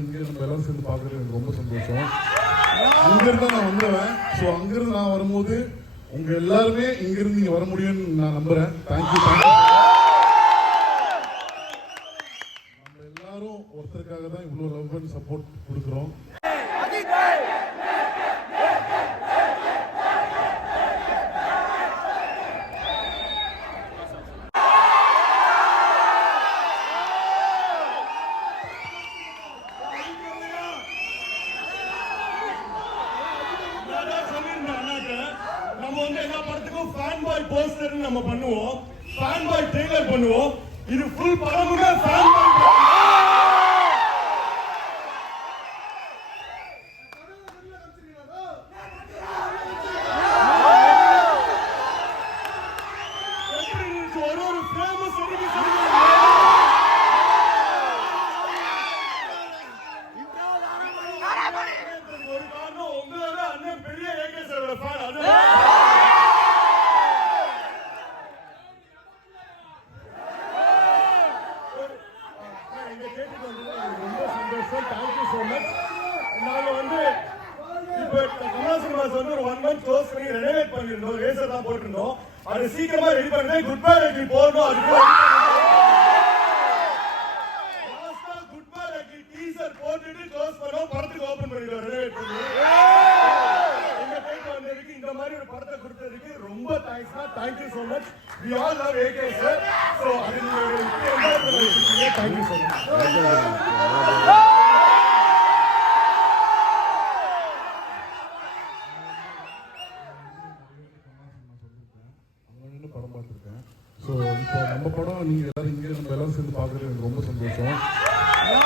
இங்கே நம்ம எல்லாரும் சேர்ந்து பார்க்குறது எனக்கு ரொம்ப சந்தோஷம். அங்கிருந்து நான் வந்துடுவேன். ஸோ அங்கிருந்து நான் வரும்போது உங்க எல்லாருமே இங்கிருந்து நீங்க வர முடியும்னு நான் நம்புறேன். தேங்க்யூ. நம்ம எல்லாரும் ஒருத்தருக்காக தான் இவ்வளோ லவ் அண்ட் சப்போர்ட் கொடுக்குறோம். நம்ம வந்து எல்லா படத்துக்கும் ஃபேன் பாய் போஸ்டர் நம்ம பண்ணுவோம், ஃபேன் பாய் ட்ரெய்லர் பண்ணுவோம். இது ஃபுல் படமுமே ஃபேன் பாய். ஒரு ஃப்ரேம் சரி ஒரு காரணம் உங்களோட அண்ணன் பெரிய ஏகேசரோட ஃபேன். அது ரொம்ப சந்தோஷம். Thank you so much. நாங்கள் வந்து இப்போ கமலா சினிமாஸ் வந்து ஒரு 1 month க்ளோஸ் பண்ணி ரெனோவேட் பண்ணியிருந்தோம், ரேசர் தான் போட்டிருந்தோம். அது சீக்கிரமா ரெடி பண்ணி குட் பை லக்கி போடணும். அதுக்கு குட் பை லக்கி டீசர் போட்டுட்டு க்ளோஸ் பண்ணோம், படத்துக்கு ஓபன் பண்ணிடுவோம் ரெனோவேட் பண்ணி. எங்க டைம் வந்ததுக்கு இந்த மாதிரி ஒரு படத்தை கொடுத்ததுக்கு ரொம்ப தேங்க்ஸ்னா. Thank you so much. We all love AK sir. So அது நீங்க என்ஜாய் பண்ணுவீங்க. Thank you so much. படம் பார்த்துருக்கேன். ஸோ இப்போ நம்ம படம் நீங்கள் எல்லாரும் இங்கே நம்ம எல்லாரும் சேர்ந்து பார்க்குறது எனக்கு ரொம்ப சந்தோஷம்.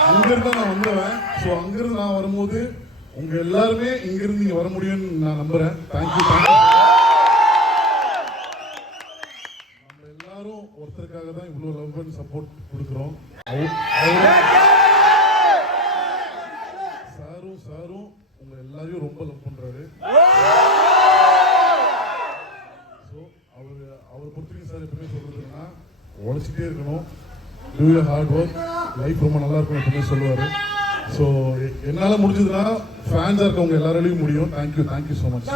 அங்கிருந்து நான் வந்துடுவேன். ஸோ அங்கிருந்து நான் வரும்போது உங்க எல்லாருமே இங்கிருந்து நீங்க வர முடியும்னு நான் நம்புறேன். தேங்க்யூ. நம்ம எல்லாரும் ஒருத்தருக்காக தான் இவ்வளோ லவ் அண்ட் சப்போர்ட் கொடுக்குறோம். சாரும் உங்க எல்லாரையும் ரொம்ப லவ் பண்றாரு. அவர் பொறுத்தவரைக்கும் சார் எப்பவுமே சொல்றதுன்னா உழைச்சிட்டே இருக்கணும், do your hard work, life ரொம்ப நல்லா இருக்கும் எப்பவுமே சொல்லுவார். ஸோ என்னால் முடிஞ்சதுன்னா ஃபேன்ஸாக இருக்கவங்க எல்லாராலையும் முடியும். Thank you so much.